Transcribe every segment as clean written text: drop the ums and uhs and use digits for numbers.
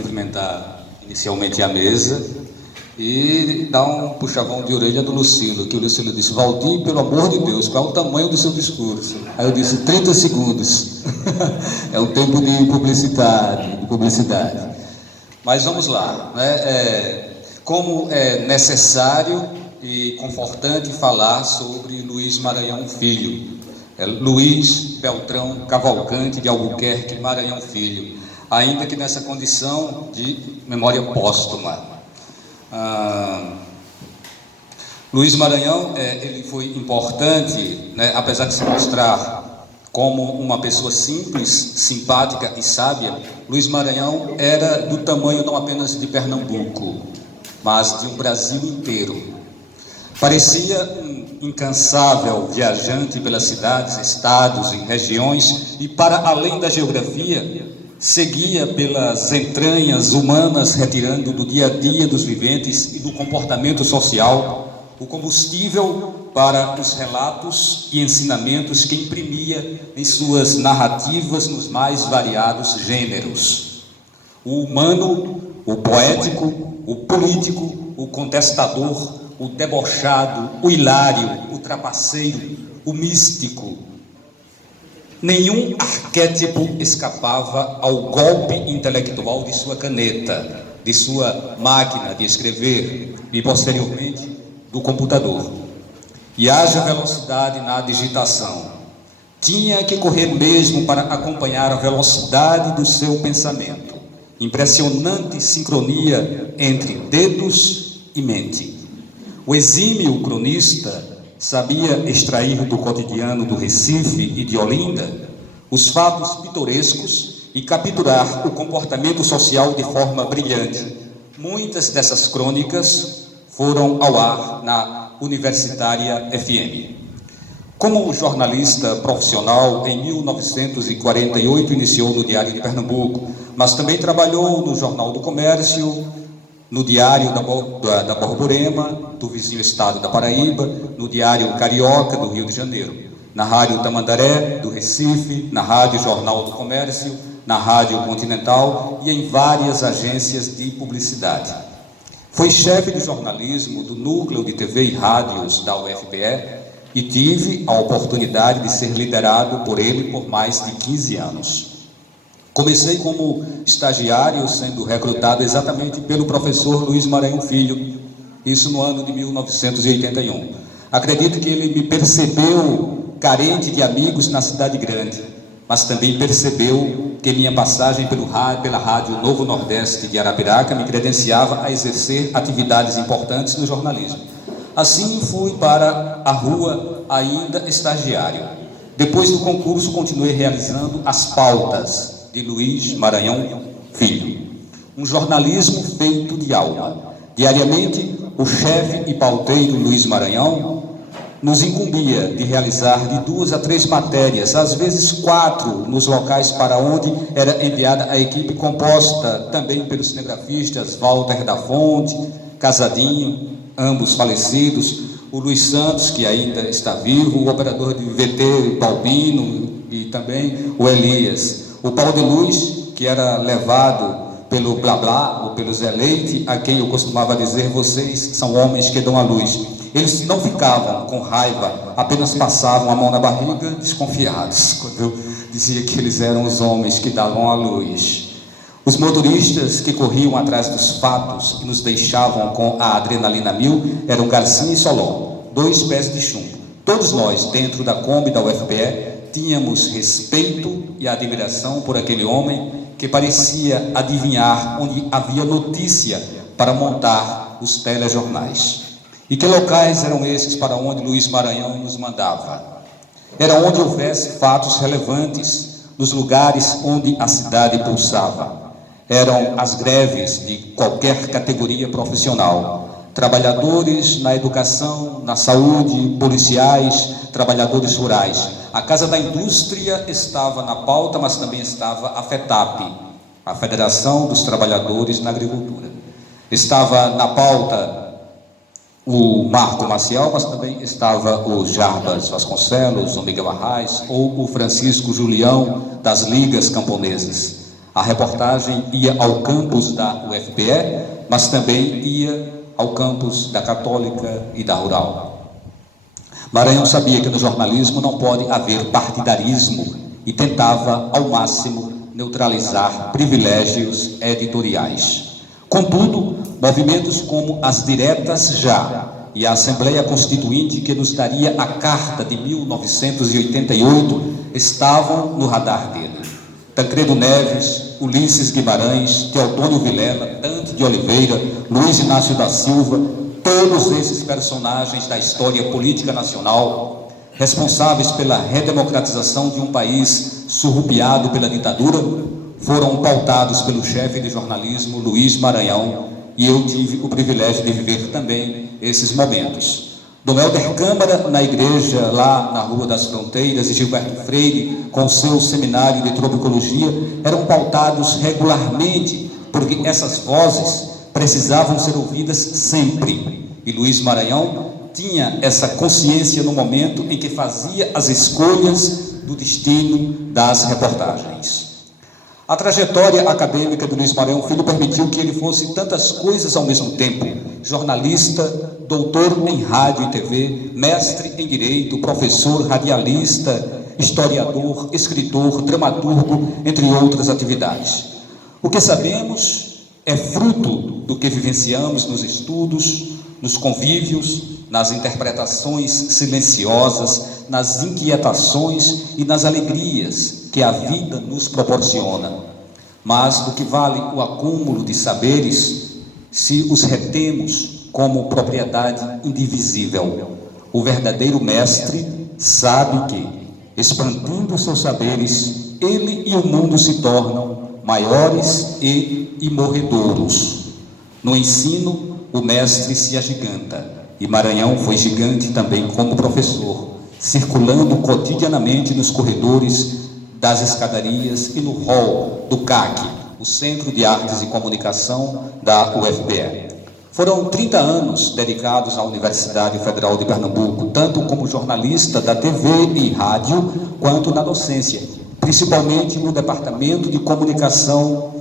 cumprimentar inicialmente a mesa e dar um puxavão de orelha do Lucilo, que o Lucilo disse: Valdir, pelo amor de Deus, qual é o tamanho do seu discurso? Aí eu disse: 30 segundos. É o tempo de publicidade. Mas vamos lá, né? Como é necessário e confortante falar sobre Luiz Maranhão Filho, Luiz Beltrão Cavalcante de Albuquerque Maranhão Filho, ainda que nessa condição de memória póstuma. Luiz Maranhão, ele foi importante, né, apesar de se mostrar como uma pessoa simples, simpática e sábia. Luiz Maranhão era do tamanho não apenas de Pernambuco, mas de um Brasil inteiro. Parecia um incansável viajante pelas cidades, estados e regiões, e para além da geografia, seguia pelas entranhas humanas, retirando do dia a dia dos viventes e do comportamento social o combustível para os relatos e ensinamentos que imprimia em suas narrativas nos mais variados gêneros: o humano, o poético, o político, o contestador, o debochado, o hilário, o trapaceiro, o místico. Nenhum arquétipo escapava ao golpe intelectual de sua caneta, de sua máquina de escrever e, posteriormente, do computador. E haja velocidade na digitação. Tinha que correr mesmo para acompanhar a velocidade do seu pensamento. Impressionante sincronia entre dedos e mente. O exímio cronista sabia extrair do cotidiano do Recife e de Olinda os fatos pitorescos e capturar o comportamento social de forma brilhante. Muitas dessas crônicas foram ao ar na Universitária FM. Como jornalista profissional, em 1948 iniciou no Diário de Pernambuco, mas também trabalhou no Jornal do Comércio, no Diário da Borborema, do vizinho estado da Paraíba, no Diário Carioca, do Rio de Janeiro, na Rádio Tamandaré, do Recife, na Rádio Jornal do Comércio, na Rádio Continental e em várias agências de publicidade. Foi chefe de jornalismo do Núcleo de TV e Rádios da UFPE e tive a oportunidade de ser liderado por ele por mais de 15 anos. Comecei como estagiário, sendo recrutado exatamente pelo professor Luiz Maranhão Filho, isso no ano de 1981. Acredito que ele me percebeu carente de amigos na cidade grande, mas também percebeu que minha passagem pela Rádio Novo Nordeste de Arapiraca me credenciava a exercer atividades importantes no jornalismo. Assim fui para a rua ainda estagiário. Depois do concurso continuei realizando as pautas de Luiz Maranhão Filho. Um jornalismo feito de alma. Diariamente, o chefe e pauteiro Luiz Maranhão nos incumbia de realizar de 2 a 3 matérias, às vezes 4, nos locais para onde era enviada a equipe composta também pelos cinegrafistas Walter da Fonte, Casadinho, ambos falecidos, o Luiz Santos, que ainda está vivo, o operador de VT Balbino e também o Elias. O Paulo de Luz, que era levado pelo Blá Blá ou pelo Zé Leite, a quem eu costumava dizer: vocês são homens que dão a luz. Eles não ficavam com raiva, apenas passavam a mão na barriga, desconfiados, quando eu dizia que eles eram os homens que davam a luz. Os motoristas que corriam atrás dos fatos e nos deixavam com a adrenalina mil eram Garcia e Solon, 2 pés de chumbo. Todos nós, dentro da Kombi da UFPE, tínhamos respeito e admiração por aquele homem que parecia adivinhar onde havia notícia para montar os telejornais. E que locais eram esses para onde Luiz Maranhão nos mandava? Era onde houvesse fatos relevantes, nos lugares onde a cidade pulsava. Eram as greves de qualquer categoria profissional. Trabalhadores na educação, na saúde, policiais, trabalhadores rurais. A Casa da Indústria estava na pauta, mas também estava a FETAP, a Federação dos Trabalhadores na Agricultura. Estava na pauta o Marco Maciel, mas também estava o Jarbas Vasconcelos, o Miguel Arraes ou o Francisco Julião das Ligas Camponesas. A reportagem ia ao campus da UFPE, mas também ia ao campus da Católica e da Rural. Maranhão sabia que no jornalismo não pode haver partidarismo e tentava, ao máximo, neutralizar privilégios editoriais. Contudo, movimentos como as Diretas Já e a Assembleia Constituinte, que nos daria a Carta de 1988, estavam no radar dele. Tancredo Neves, Ulisses Guimarães, Teodoro Vilela, Dante de Oliveira, Luiz Inácio da Silva, todos esses personagens da história política nacional, responsáveis pela redemocratização de um país surrupiado pela ditadura, foram pautados pelo chefe de jornalismo, Luiz Maranhão, e eu tive o privilégio de viver também esses momentos. Dom Helder Câmara, na igreja, lá na Rua das Fronteiras, e Gilberto Freire, com seu seminário de tropicologia, eram pautados regularmente, porque essas vozes precisavam ser ouvidas sempre. E Luiz Maranhão tinha essa consciência no momento em que fazia as escolhas do destino das reportagens. A trajetória acadêmica de Luiz Maranhão Filho permitiu que ele fosse tantas coisas ao mesmo tempo: jornalista, doutor em rádio e TV, mestre em direito, professor, radialista, historiador, escritor, dramaturgo, entre outras atividades. O que sabemos é fruto do que vivenciamos nos estudos, nos convívios, nas interpretações silenciosas, nas inquietações e nas alegrias que a vida nos proporciona. Mas do que vale o acúmulo de saberes se os retemos como propriedade indivisível? O verdadeiro mestre sabe que, expandindo seus saberes, ele e o mundo se tornam maiores e imorredouros. No ensino, o mestre se agiganta, e Maranhão foi gigante também como professor, circulando cotidianamente nos corredores das escadarias e no hall do CAC, o Centro de Artes e Comunicação da UFPE. Foram 30 anos dedicados à Universidade Federal de Pernambuco, tanto como jornalista da TV e rádio, quanto na docência, principalmente no Departamento de Comunicação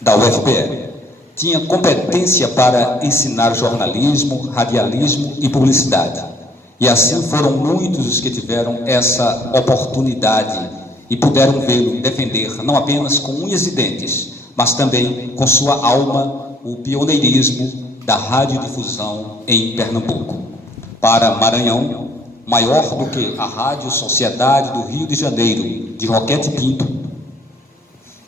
da UFPE. Tinha competência para ensinar jornalismo, radialismo e publicidade. E assim foram muitos os que tiveram essa oportunidade e puderam vê-lo defender, não apenas com unhas e dentes, mas também com sua alma, o pioneirismo da radiodifusão em Pernambuco. Para Maranhão, maior do que a Rádio Sociedade do Rio de Janeiro, de Roquete Pinto,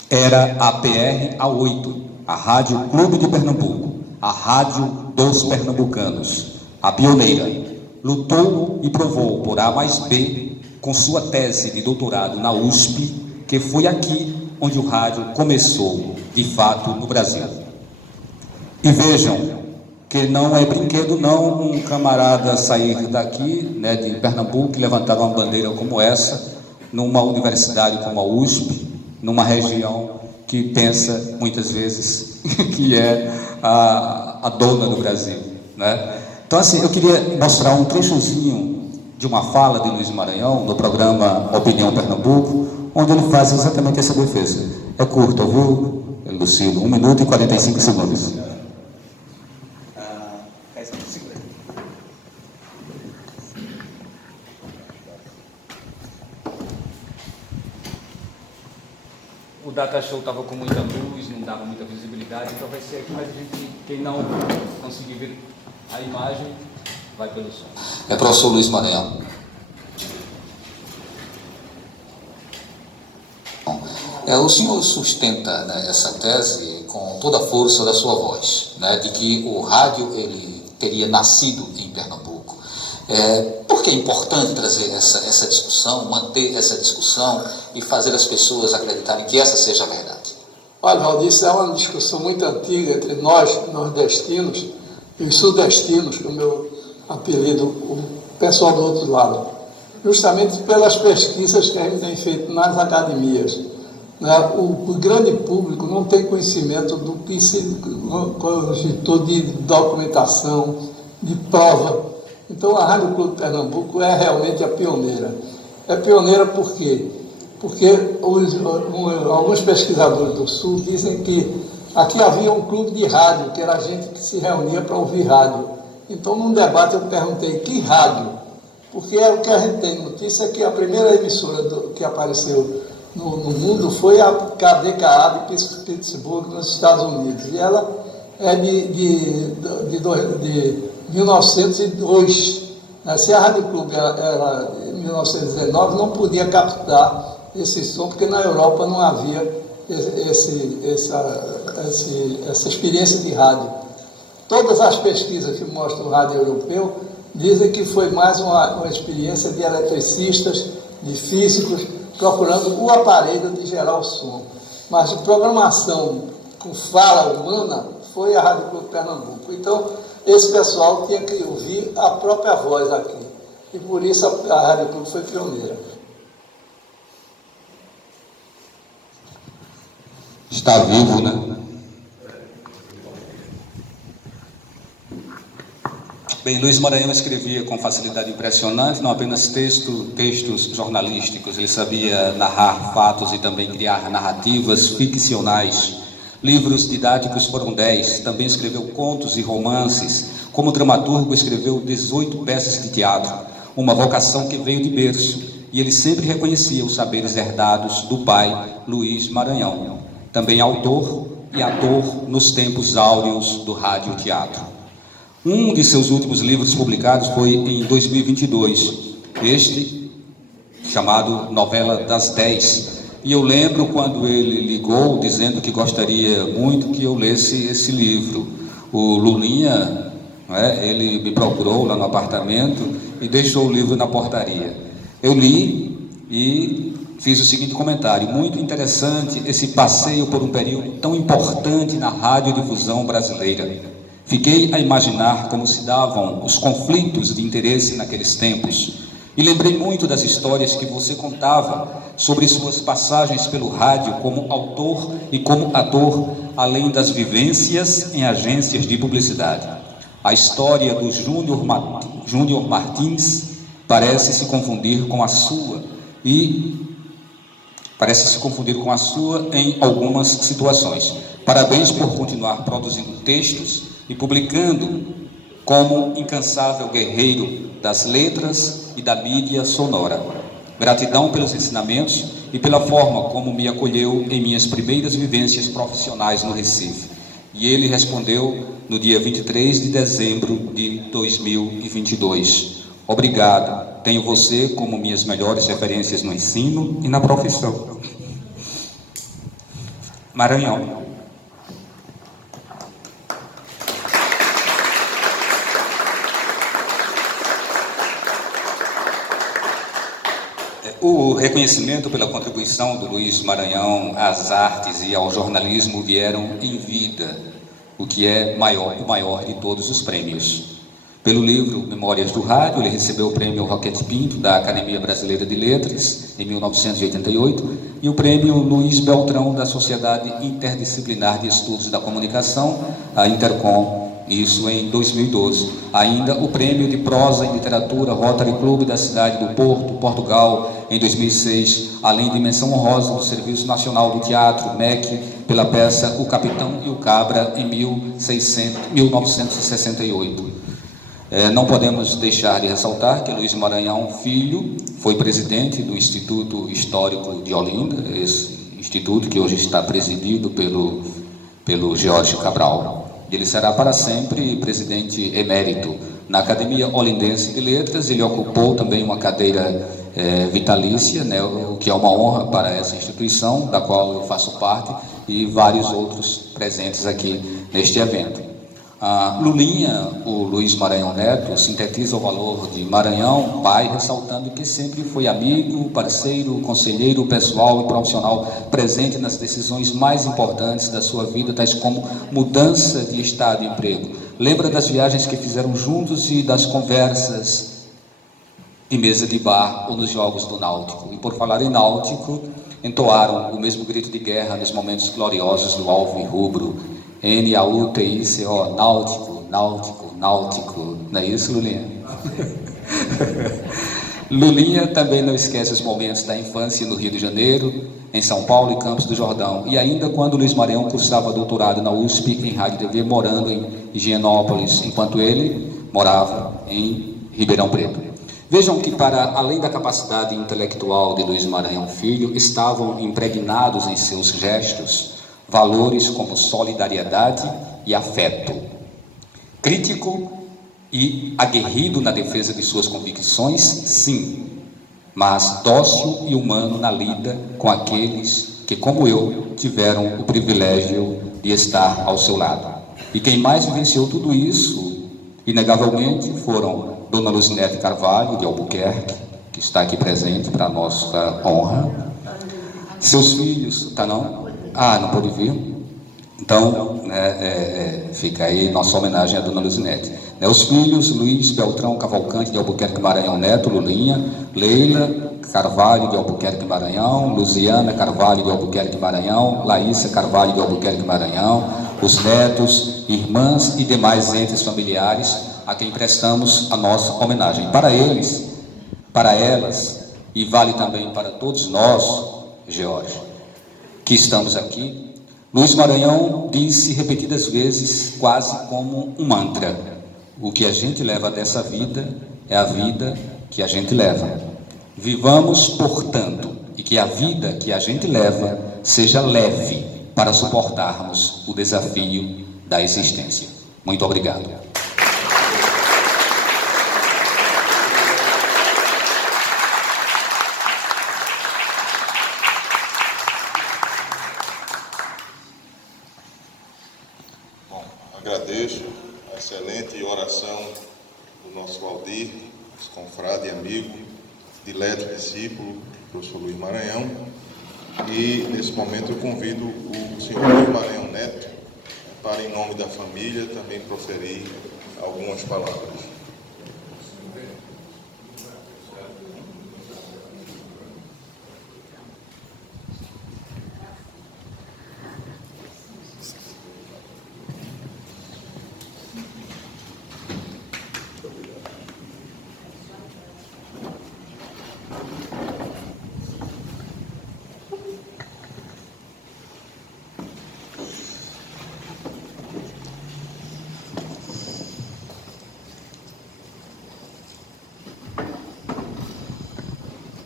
era a PR-A8, a Rádio Clube de Pernambuco, a Rádio dos Pernambucanos, a pioneira. Lutou e provou por A mais B com sua tese de doutorado na USP, que foi aqui onde o rádio começou, de fato, no Brasil. E vejam que não é brinquedo não um camarada sair daqui, né, de Pernambuco, e levantar uma bandeira como essa, numa universidade como a USP, numa região que pensa, muitas vezes, que é a dona do Brasil, né? Então, assim, eu queria mostrar um trechozinho de uma fala de Luiz Maranhão, no programa Opinião Pernambuco, onde ele faz exatamente essa defesa. É curto, viu, Lucilo? 1 minuto e 45 segundos. O Data Show estava com muita luz, não dava muita visibilidade, então vai ser aqui, mas a gente, quem não conseguir ver a imagem, vai pelo som. É professor Luiz Maranhão. O senhor sustenta, né, essa tese com toda a força da sua voz, né, de que o rádio ele teria nascido em Pernambuco. Por que é importante trazer essa discussão, manter essa discussão e fazer as pessoas acreditarem que essa seja a verdade? Olha, Valdir, isso é uma discussão muito antiga entre nós, nordestinos, e os sudestinos, como eu apelido o pessoal do outro lado, justamente pelas pesquisas que a gente tem feito nas academias. Né? O grande público não tem conhecimento do que se cogitou de documentação, de prova. Então, a Rádio Clube de Pernambuco é realmente a pioneira. É pioneira porque porque alguns pesquisadores do Sul dizem que aqui havia um clube de rádio, que era a gente que se reunia para ouvir rádio. Então, num debate, eu perguntei, que rádio? Porque é o que a gente tem notícia, é que a primeira emissora que apareceu no mundo foi a KDKA de Pittsburgh, nos Estados Unidos. E ela é de 1902. Se a Rádio Clube era em 1919, não podia captar esse som, porque na Europa não havia essa experiência de rádio. Todas as pesquisas que mostram o rádio europeu dizem que foi mais uma experiência de eletricistas, de físicos, procurando o aparelho de gerar o som. Mas de programação com fala humana foi a Rádio Clube Pernambuco. Então, esse pessoal tinha que ouvir a própria voz aqui. E por isso a Rádio Clube foi pioneira. Está vivo, né? Bem, Luiz Maranhão escrevia com facilidade impressionante, não apenas textos jornalísticos, ele sabia narrar fatos e também criar narrativas ficcionais. Livros didáticos foram 10, também escreveu contos e romances. Como dramaturgo, escreveu 18 peças de teatro, uma vocação que veio de berço, e ele sempre reconhecia os saberes herdados do pai, Luiz Maranhão. Também autor e ator nos tempos áureos do rádio-teatro. Um de seus últimos livros publicados foi em 2022, este chamado Novela das 10. E eu lembro quando ele ligou dizendo que gostaria muito que eu lesse esse livro. O Lulinha, ele me procurou lá no apartamento e deixou o livro na portaria. Eu li e fiz o seguinte comentário: muito interessante esse passeio por um período tão importante na radiodifusão brasileira. Fiquei a imaginar como se davam os conflitos de interesse naqueles tempos. E lembrei muito das histórias que você contava sobre suas passagens pelo rádio como autor e como ator, além das vivências em agências de publicidade. A história do Júnior Martins parece se confundir com a sua em algumas situações. Parabéns por continuar produzindo textos e publicando como incansável guerreiro das letras e da mídia sonora. Gratidão pelos ensinamentos e pela forma como me acolheu em minhas primeiras vivências profissionais no Recife. E ele respondeu no dia 23 de dezembro de 2022. Obrigado, tenho você como minhas melhores referências no ensino e na profissão. Maranhão. O reconhecimento pela contribuição do Luiz Maranhão às artes e ao jornalismo vieram em vida, o que é o maior de todos os prêmios. Pelo livro Memórias do Rádio, ele recebeu o prêmio Roquete Pinto da Academia Brasileira de Letras, em 1988, e o prêmio Luiz Beltrão da Sociedade Interdisciplinar de Estudos da Comunicação, a Intercom, isso em 2012. Ainda o prêmio de prosa e literatura Rotary Club da cidade do Porto, Portugal, em 2006, além de menção honrosa do Serviço Nacional do Teatro, MEC, pela peça O Capitão e o Cabra, em 1968. Não podemos deixar de ressaltar que Luiz Maranhão Filho foi presidente do Instituto Histórico de Olinda, esse instituto que hoje está presidido pelo Jorge Cabral. Ele será para sempre presidente emérito. Na Academia Olindense de Letras, ele ocupou também uma cadeira vitalícia, né, o que é uma honra para essa instituição, da qual eu faço parte, e vários outros presentes aqui neste evento. Lulinha, o Luiz Maranhão Neto, sintetiza o valor de Maranhão, pai, ressaltando que sempre foi amigo, parceiro, conselheiro pessoal e profissional, presente nas decisões mais importantes da sua vida, tais como mudança de estado e emprego. Lembra das viagens que fizeram juntos e das conversas de mesa de bar ou nos jogos do Náutico. E por falar em Náutico, entoaram o mesmo grito de guerra nos momentos gloriosos do Alvo e Rubro. N-A-U-T-I-C-O, Náutico, Náutico, Náutico. Não é isso, Lulinha? Lulinha também não esquece os momentos da infância no Rio de Janeiro, em São Paulo e Campos do Jordão. E ainda quando Luiz Maranhão cursava doutorado na USP em Rádio e TV, morando em Higienópolis, enquanto ele morava em Ribeirão Preto. Vejam que, para além da capacidade intelectual de Luiz Maranhão Filho, estavam impregnados em seus gestos valores como solidariedade e afeto. Crítico e aguerrido na defesa de suas convicções, sim, mas dócil e humano na lida com aqueles que, como eu, tiveram o privilégio de estar ao seu lado. E quem mais vivenciou tudo isso, inegavelmente, foram Dona Luzinete Carvalho, de Albuquerque, que está aqui presente para a nossa honra. Seus filhos, tá não? Ah, não pôde vir? Então, fica aí nossa homenagem à Dona Luzinete. Os filhos, Luiz Beltrão Cavalcante, de Albuquerque Maranhão Neto, Lulinha, Leila Carvalho, de Albuquerque Maranhão, Luziana Carvalho, de Albuquerque Maranhão, Laísa Carvalho, de Albuquerque Maranhão, os netos, irmãs e demais entes familiares a quem prestamos a nossa homenagem. Para eles, para elas, e vale também para todos nós, George, que estamos aqui, Luiz Maranhão disse repetidas vezes, quase como um mantra: o que a gente leva dessa vida é a vida que a gente leva. Vivamos, portanto, e que a vida que a gente leva seja leve para suportarmos o desafio da existência. Muito obrigado. Agradeço a excelente oração do nosso Valdir, nosso confrade e amigo, dileto discípulo, professor Luiz Maranhão. E nesse momento eu convido o senhor Luiz Maranhão Neto para, em nome da família, também proferir algumas palavras.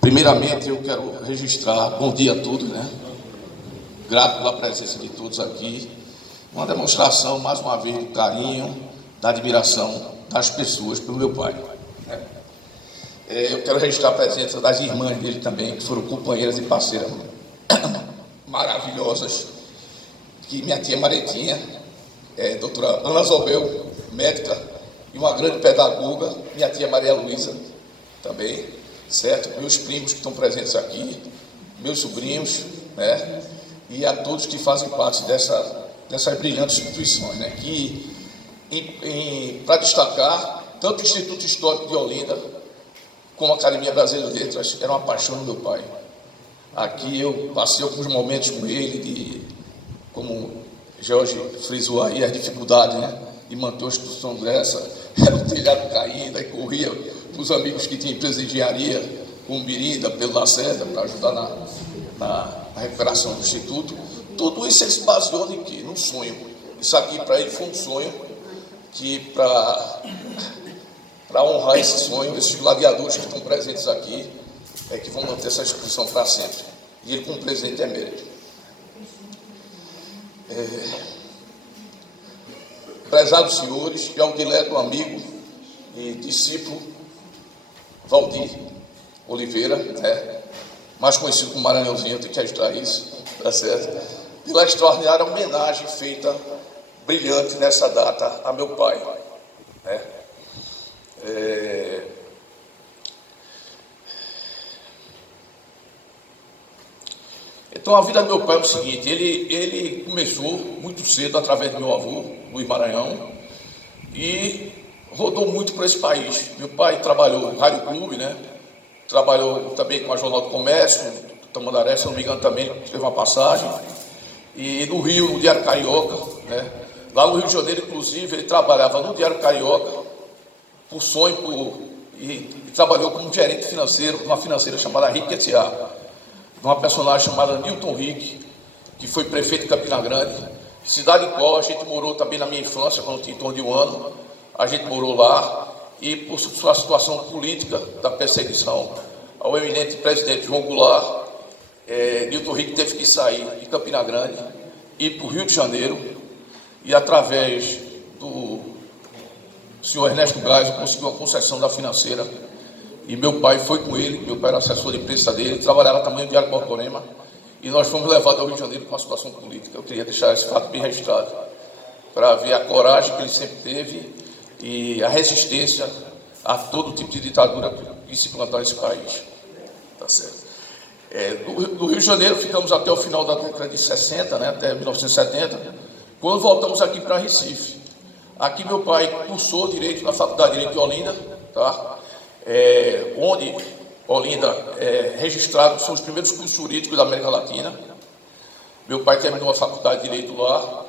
Primeiramente, eu quero registrar bom dia a todos, Grato pela presença de todos aqui. Uma demonstração, mais uma vez, do carinho, da admiração das pessoas pelo meu pai. Eu quero registrar a presença das irmãs dele também, que foram companheiras e parceiras maravilhosas. Que minha tia Maretinha, doutora Ana Zobel, médica e uma grande pedagoga, minha tia Maria Luísa também. Certo? Meus primos que estão presentes aqui, meus sobrinhos, e a todos que fazem parte dessas brilhantes instituições, que, para destacar, tanto o Instituto Histórico de Olinda, como a Academia Brasileira de Letras, era uma paixão do meu pai. Aqui eu passei alguns momentos com ele, como Jorge frisou aí, as dificuldades, de manter uma instituição dessa, era o telhado caído, aí corria para os amigos que tinham empresa de engenharia, com o Mirinda, pelo Lacerda, para ajudar na recuperação do Instituto. Tudo isso ele se baseou em quê? Num sonho. Isso aqui para ele foi um sonho que, para honrar esse sonho, esses gladiadores que estão presentes aqui, que vão manter essa instituição para sempre. E ele como presidente emérito. Prezados senhores, e ao dileto amigo e discípulo Valdir Oliveira, mais conhecido como Maranhãozinho, eu tenho que registrar isso, tá certo? Pela extraordinária homenagem feita, brilhante nessa data, a meu pai. Então, a vida do meu pai é o seguinte: ele começou muito cedo, através do meu avô, Luiz Maranhão, e rodou muito por esse país. Meu pai trabalhou no Rádio Clube, trabalhou também com a Jornal do Comércio, Tamandaré, se não me engano, também teve uma passagem. E no Rio, no Diário Carioca, Lá no Rio de Janeiro, inclusive, ele trabalhava no Diário Carioca, por sonho e trabalhou como gerente financeiro de uma financeira chamada Rick S.A., de uma personagem chamada Newton Rick, que foi prefeito de Campina Grande, cidade em qual a gente morou também na minha infância, quando eu tinha em torno de 1 ano, a gente morou lá, e por sua situação política da perseguição ao eminente presidente João Goulart, Newton Rick teve que sair de Campina Grande, ir para o Rio de Janeiro, e através do senhor Ernesto Geisel conseguiu a concessão da financeira, e meu pai foi com ele, meu pai era assessor de imprensa dele, trabalhava também no Diário Borborema, e nós fomos levados ao Rio de Janeiro com a situação política. Eu queria deixar esse fato bem registrado, para ver a coragem que ele sempre teve e a resistência a todo tipo de ditadura que se plantar nesse país. Tá certo. Do Rio de Janeiro ficamos até o final da década de 60, né, até 1970, quando voltamos aqui para Recife. Aqui meu pai cursou Direito na Faculdade de Direito de Olinda, tá? Onde Olinda registrado são os primeiros cursos jurídicos da América Latina. Meu pai terminou a Faculdade de Direito lá,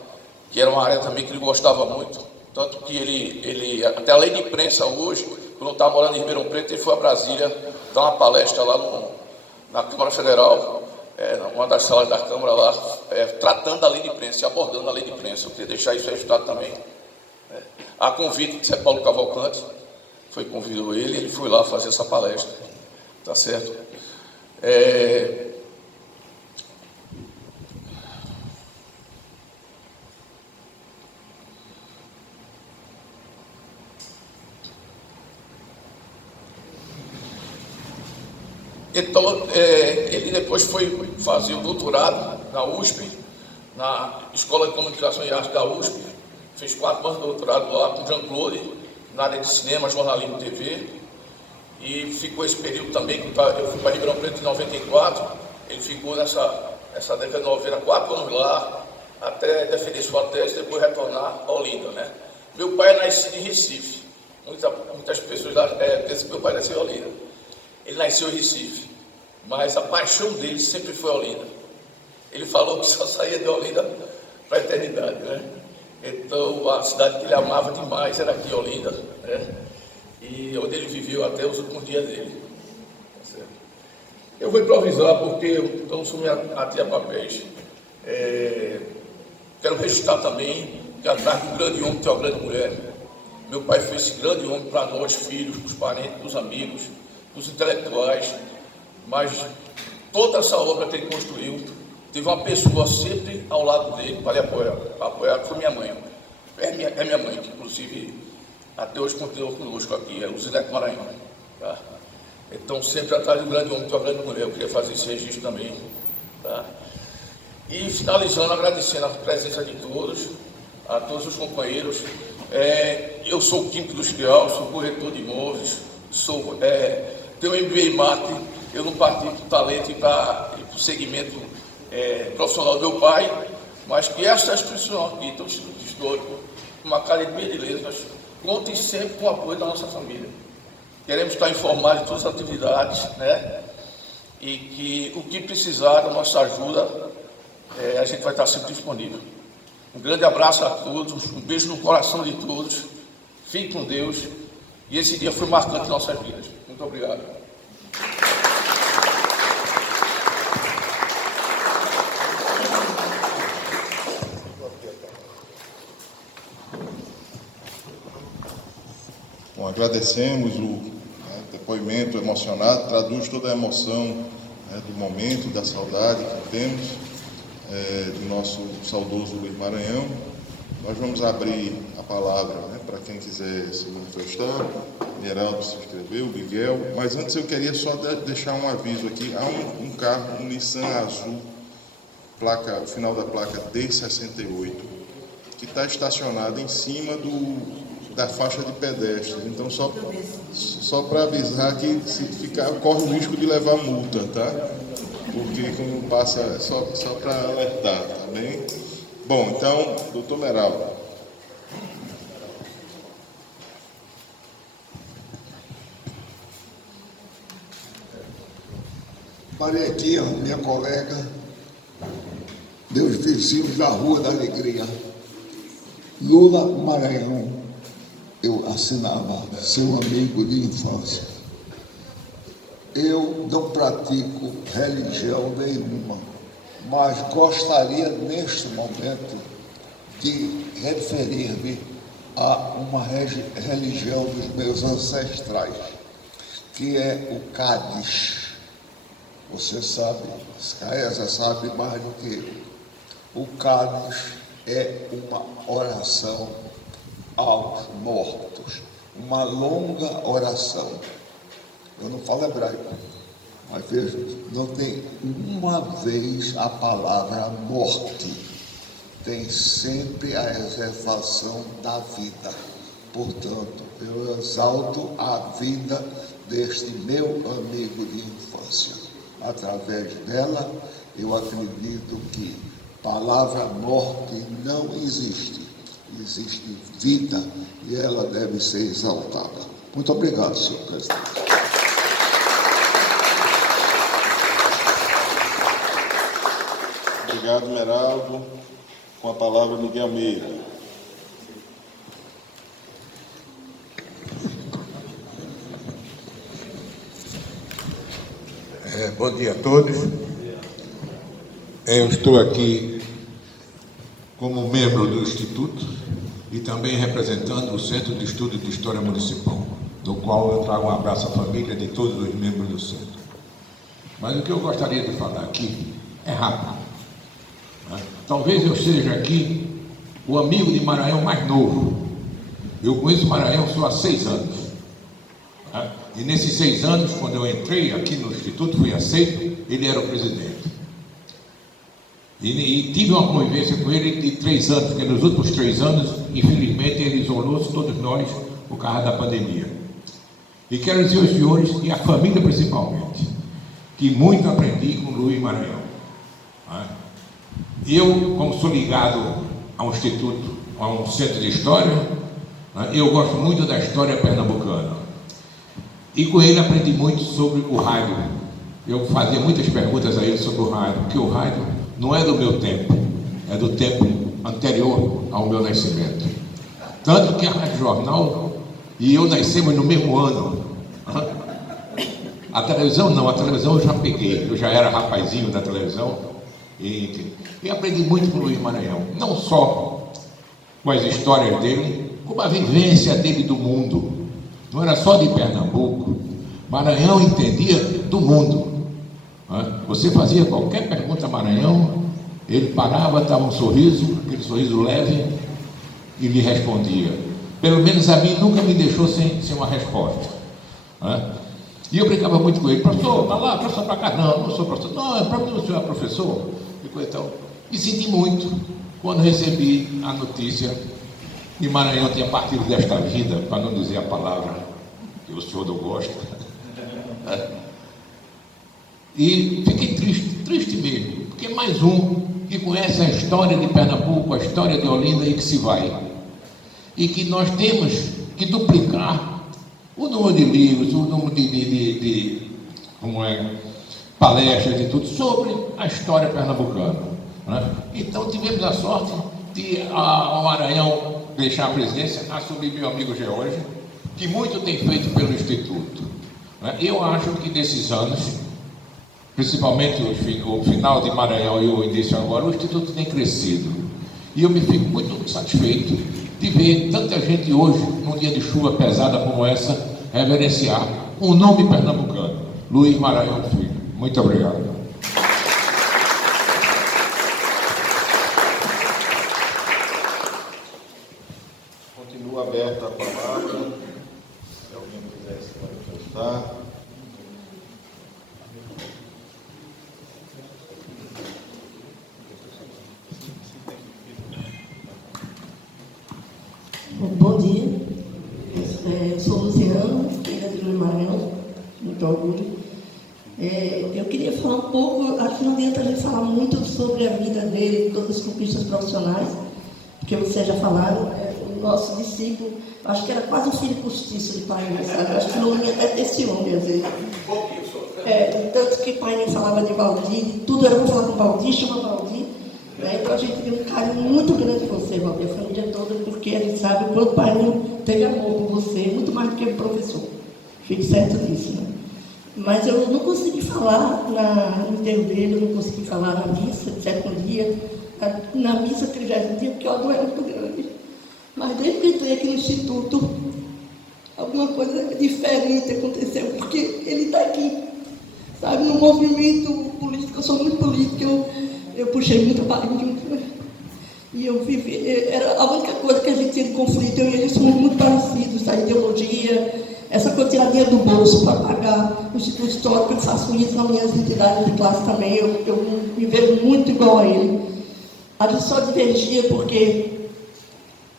que era uma área também que ele gostava muito, tanto que ele até a lei de imprensa hoje, quando eu estava morando em Ribeirão Preto, ele foi a Brasília dar uma palestra lá na Câmara Federal, uma das salas da Câmara lá, tratando a lei de imprensa, abordando a lei de imprensa. Eu queria deixar isso registrado também. A convite de Zé Paulo Cavalcante, convidou ele foi lá fazer essa palestra, tá certo? Então, ele depois foi fazer o doutorado na USP, na Escola de Comunicação e Arte da USP, fez 4 anos de doutorado lá com Jean-Claude, na área de cinema, jornalismo e TV, e ficou esse período também, eu fui para Ribeirão Preto em 94, ele ficou nessa década de 90, 4 anos lá, até defender sua tese, depois retornar a Olinda, né? Meu pai é nascido em Recife, muitas pessoas pensam que meu pai nasceu em Olinda. Ele nasceu em Recife, mas a paixão dele sempre foi Olinda. Ele falou que só saía de Olinda para a eternidade, né? Então, a cidade que ele amava demais era aqui, Olinda, né? E onde ele viveu até os últimos dias dele. Certo? Eu vou improvisar porque eu não sou minha tia papéis. Quero registrar também que atrás de um grande homem tem uma grande mulher. Meu pai foi esse grande homem para nós, filhos, os parentes, os amigos, os intelectuais, mas toda essa obra que ele construiu, teve uma pessoa sempre ao lado dele para lhe apoiar, que foi minha mãe. É minha mãe, que inclusive até hoje continua conosco aqui, o Zé Maranhão. Tá? Então, sempre atrás de um grande homem, de uma grande mulher, eu queria fazer esse registro também. Tá? E finalizando, agradecendo a presença de todos, a todos os companheiros. Eu sou químico industrial, sou corretor de imóveis, tenho MBA em marketing, eu não parti para o talento e para o segmento profissional do meu pai, mas que esta instituição aqui, do Instituto Histórico, uma academia de letras, contem sempre com o apoio da nossa família. Queremos estar informados de todas as atividades, né? E que o que precisar da nossa ajuda, a gente vai estar sempre disponível. Um grande abraço a todos, um beijo no coração de todos, fiquem com Deus, e esse dia foi marcante em nossas vidas. Muito obrigado. Bom, agradecemos o depoimento emocionado, traduz toda a emoção do momento, da saudade que temos do nosso saudoso Luiz Maranhão. Nós vamos abrir a palavra para quem quiser se manifestar. Geraldo se inscreveu, Miguel. Mas antes eu queria só deixar um aviso aqui. Há um carro, um Nissan azul, o final da placa D68, que está estacionado em cima da faixa de pedestres. Então, só para avisar que se ficar, corre o risco de levar multa, tá? Porque como passa, só para alertar, tá bem? Bom, então, doutor Meraldo. Parei aqui, ó, minha colega, meus vizinhos da Rua da Alegria, Lula Maranhão. eu assinava seu amigo de infância. Eu não pratico religião nenhuma, mas gostaria neste momento de referir-me a uma religião dos meus ancestrais, que é o Cádiz. Você sabe, Caesa sabe mais do que eu. O Cádiz é uma oração aos mortos, uma longa oração. Eu não falo hebraico, mas veja, não tem uma vez a palavra morte, tem sempre a exaltação da vida. Portanto, eu exalto a vida deste meu amigo de infância. Através dela, eu acredito que palavra morte não existe. Existe vida e ela deve ser exaltada. Muito obrigado, senhor presidente. Obrigado, Meraldo. Com a palavra, Miguel Meira. Bom dia a todos. Eu estou aqui como membro do Instituto e também representando o Centro de Estudo de História Municipal, do qual eu trago um abraço à família de todos os membros do centro. Mas o que eu gostaria de falar aqui é rápido. Talvez eu seja aqui o amigo de Maranhão mais novo. Eu conheço Maranhão só há 6 anos. E nesses 6 anos, quando eu entrei aqui no Instituto, fui aceito, ele era o presidente. E tive uma convivência com ele de 3 anos, porque nos últimos 3 anos, infelizmente, ele isolou-se, todos nós, por causa da pandemia. E quero dizer aos senhores, e à família principalmente, que muito aprendi com Luiz Maranhão. Eu, como sou ligado a um instituto, a um centro de história, eu gosto muito da história pernambucana. E com ele aprendi muito sobre o rádio. Eu fazia muitas perguntas a ele sobre o rádio, porque o rádio não é do meu tempo, é do tempo anterior ao meu nascimento. Tanto que a Rádio Jornal e eu nascemos no mesmo ano. A televisão não, a televisão eu já peguei, eu já era rapazinho da televisão e aprendi muito com o Luiz Maranhão, não só com as histórias dele, como a vivência dele do mundo. Não era só de Pernambuco. Maranhão entendia do mundo. Você fazia qualquer pergunta a Maranhão, ele parava, dava um sorriso, aquele sorriso leve, e lhe respondia. Pelo menos a mim nunca me deixou sem uma resposta. E eu brincava muito com ele: professor, para lá, professor, para cá. Não, não sou professor. Não, é próprio o senhor é professor. Então, me senti muito quando recebi a notícia que Maranhão tinha partido desta vida, para não dizer a palavra que o senhor não gosta. E fiquei triste mesmo, porque é mais um que conhece a história de Pernambuco, a história de Olinda e que se vai. E que nós temos que duplicar o número de livros, o número de palestras e tudo sobre a história pernambucana. Então tivemos a sorte de o Maranhão deixar a presidência, assumir meu amigo George, que muito tem feito pelo Instituto. Eu acho que desses anos, principalmente o final de Maranhão e o início agora, o Instituto tem crescido. E eu me fico muito satisfeito de ver tanta gente hoje, num dia de chuva pesada como essa, reverenciar um nome pernambucano, Luiz Maranhão Filho. Muito obrigado. Continua aberta a palavra, se alguém quiser se manifestar. Bom dia, eu sou Luciano, filha de Luiz Maranhão, muito orgulho. Eu queria falar um pouco, acho que não adianta a gente falar muito sobre a vida dele, todas as conquistas profissionais, porque vocês já falaram, o nosso discípulo, acho que era quase um filho postiço de Pai, sabe? Acho que não ia até ter ciúme, às vezes. Tanto que Pai falava de Valdir, tudo era para falar com Valdir, chama Valdir. Então a gente tem um carinho muito grande com você, Valdir, a família toda, porque a gente sabe o quanto o Pai teve amor por você, muito mais do que o professor. Fique certo disso, né? Mas eu não consegui falar no enterro dele, eu não consegui falar na missa de 7º dia, na missa 30º dia, porque a dor era muito grande. Mas desde que entrei aqui no Instituto, alguma coisa diferente aconteceu, porque ele está aqui, sabe? No movimento político, eu sou muito política, eu puxei muito barriga junto, né? E eu vivi, era a única coisa que a gente tinha de conflito, eu e ele somos muito parecidos, a ideologia, essa coisa de tirar dinheiro do bolso para pagar o Instituto Histórico, eu faço isso nas minhas entidades de classe também, eu me vejo muito igual a ele. A gente só divergia porque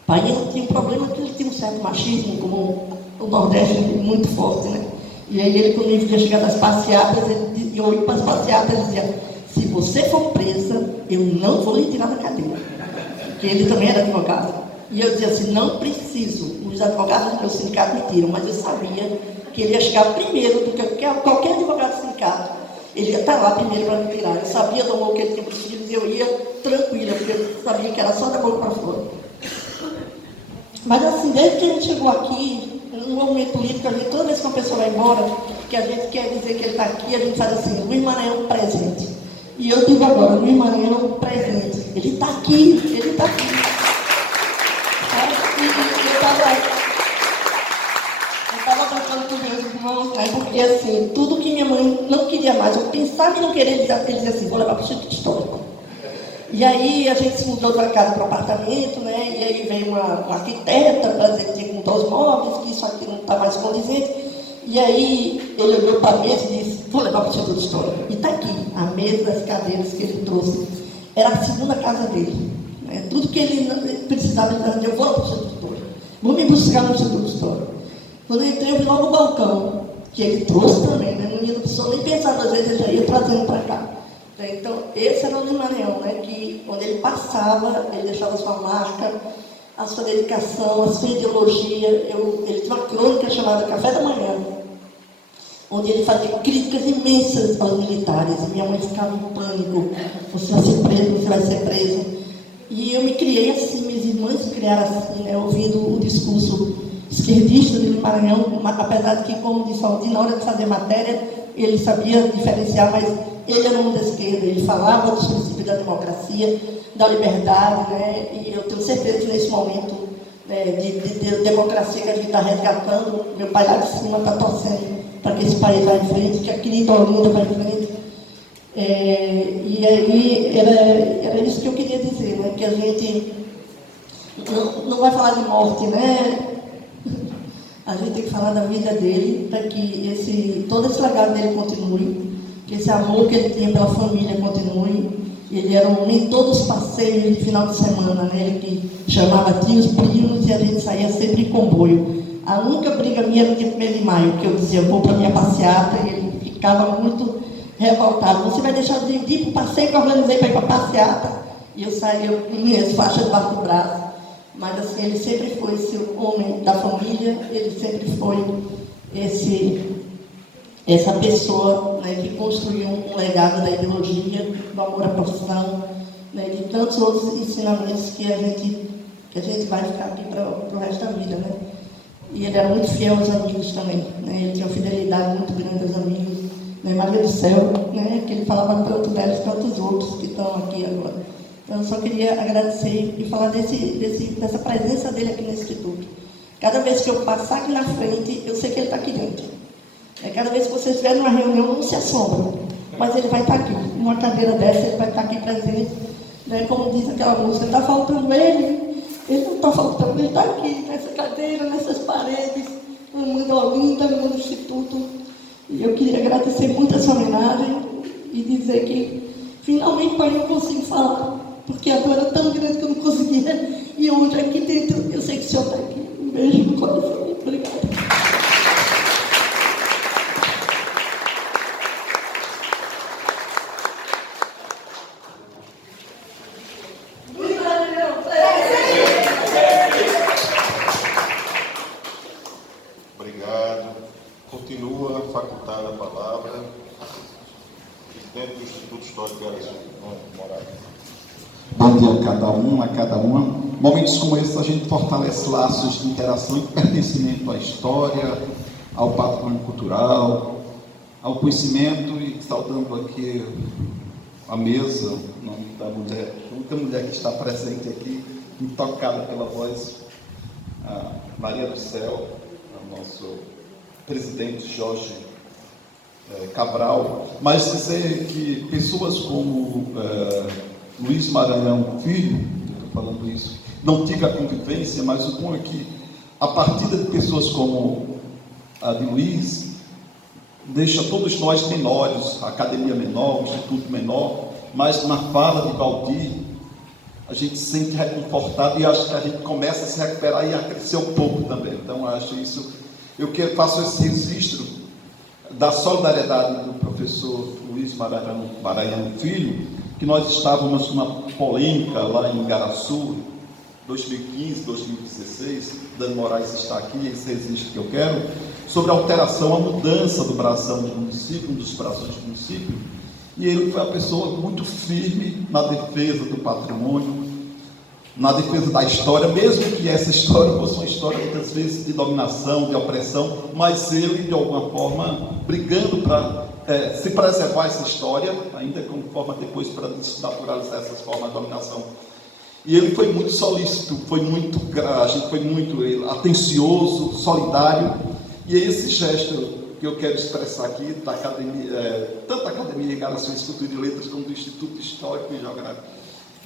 pai tinha um problema que ele tinha um certo machismo, como o Nordeste é muito forte, né? E aí ele, quando ele ia chegar das passeatas, eu ia para as passeatas, ele dizia, se você for presa, eu não vou lhe tirar da cadeira. Porque ele também era advogado. E eu dizia assim, não preciso, os advogados do meu sindicato me tiram, mas eu sabia que ele ia chegar primeiro do que qualquer advogado do sindicato. Ele ia estar lá primeiro para me tirar. Eu sabia do amor que ele tinha por filhos e eu ia tranquila, porque eu sabia que era só da boca para fora. Mas assim, desde que a gente chegou aqui, no movimento político, toda vez que uma pessoa vai embora, que a gente quer dizer que ele está aqui, a gente faz assim, Luiz Maranhão presente. E eu digo agora, Luiz Maranhão presente. Ele está aqui, ele está aqui. Eu estava tratando com meus irmãos, né, porque assim, tudo que minha mãe não queria mais, eu pensava em não querer, ele dizia assim, vou levar para o Instituto Histórico. E aí a gente se mudou para casa, para o apartamento, né? E aí veio uma arquiteta para dizer que tinha que mudar os móveis, que isso aqui não está mais condizente. E aí ele olhou para a mesa e disse, vou levar para o Instituto Histórico. E está aqui, a mesa das cadeiras que ele trouxe. Era a segunda casa dele. Né? Tudo que ele precisava, ele dizia, eu vou para o Instituto Histórico. Vou me buscar no Instituto Histórico. Quando eu entrei, eu vi logo o balcão, que ele trouxe também, né? Não precisou nem pensar duas vezes, ele já ia trazendo para cá. Então, esse era o Luiz Maranhão, né, que onde ele passava, ele deixava a sua marca, a sua dedicação, a sua ideologia. Ele tinha uma crônica chamada Café da Manhã, onde ele fazia críticas imensas aos militares, e minha mãe ficava em pânico, você vai ser preso, você vai ser preso. E eu me criei assim, minhas irmãs se criaram assim, né, ouvindo o discurso esquerdista de Luiz Maranhão, apesar de que, como disse Aldir, na hora de fazer matéria, ele sabia diferenciar, mas ele era um da esquerda, ele falava dos princípios da democracia, da liberdade, né? E eu tenho certeza que nesse momento, né, de democracia que a gente está resgatando, meu pai lá de cima está torcendo para que esse país vá em frente, que a querida Olinda vá em frente. E aí era isso que eu queria dizer, né? Que a gente não vai falar de morte, né? A gente tem que falar da vida dele, para que todo esse legado dele continue, que esse amor que ele tinha pela família continue. Ele era nem todos os passeios de final de semana, né? Ele que chamava tios, primos, e a gente saía sempre em comboio. A única briga minha era no dia 1º de maio, que eu dizia, eu vou para a minha passeata, e ele ficava muito revoltado. Você vai deixar de ir para o passeio que eu organizei para ir para a passeata? E eu saía com minhas faixas debaixo do braço. Mas assim, ele sempre foi esse homem da família, ele sempre foi essa pessoa, né, que construiu um legado da ideologia, do amor à profissão, né, de tantos outros ensinamentos que a gente vai ficar aqui para o resto da vida, né? E ele era muito fiel aos amigos também, né? Ele tinha uma fidelidade muito grande aos amigos, né? Maria do Céu, né, que ele falava tanto delas quanto os outros que estão aqui agora. Então, eu só queria agradecer e falar dessa presença dele aqui no Instituto. Cada vez que eu passar aqui na frente, eu sei que ele está aqui dentro. Cada vez que vocês estiverem numa reunião, não se assombram, mas ele vai estar aqui. Numa cadeira dessa, ele vai estar aqui presente. Né? Como diz aquela música, está faltando ele não está faltando, ele está aqui, nessa cadeira, nessas paredes, amando a Olinda, amando o Instituto. E eu queria agradecer muito essa homenagem e dizer que, finalmente, pai, eu consigo falar. Porque a dor era tão grande que eu não conseguia. E hoje, aqui dentro, eu sei que o senhor está aqui. Um beijo no coração. Obrigada. Obrigado. Continua facultada a palavra. Presidente do Instituto Histórico de Moraes. Bom dia a cada um, a cada uma. Momentos como esses a gente fortalece laços de interação e pertencimento à história, ao patrimônio cultural, ao conhecimento, e saudando aqui a mesa, o nome da mulher, a única mulher que está presente aqui, intocada pela voz, a Maria do Céu, o nosso presidente Jorge Cabral, mas dizer que pessoas como Luiz Maranhão Filho, eu estou falando isso, não tive a convivência, mas o bom é que a partida de pessoas como a de Luiz deixa todos nós menores, a academia menor, o instituto menor, mas na fala de Valdir a gente se sente reconfortado e acho que a gente começa a se recuperar e a crescer um pouco também. Então acho isso, eu faço esse registro da solidariedade do professor Luiz Maranhão Filho, que nós estávamos numa polêmica lá em Igaraçu, 2015, 2016, Dani Moraes está aqui, esse registro que eu quero, sobre a alteração, a mudança do brasão do município, um dos brasões do município, e ele foi uma pessoa muito firme na defesa do patrimônio, na defesa da história, mesmo que essa história fosse uma história muitas vezes de dominação, de opressão, mas ele, de alguma forma, brigando para se preservar essa história, ainda como forma depois para desnaturalizar essas formas de dominação. E ele foi muito solícito, a gente foi muito atencioso, solidário, e é esse gesto que eu quero expressar aqui, da academia, tanto da Academia de Igaraçu em Cultura e Letras, como do Instituto Histórico e Geográfico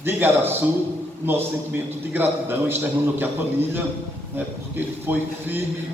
de Igaraçu, nosso sentimento de gratidão, externando aqui a família, porque ele foi firme,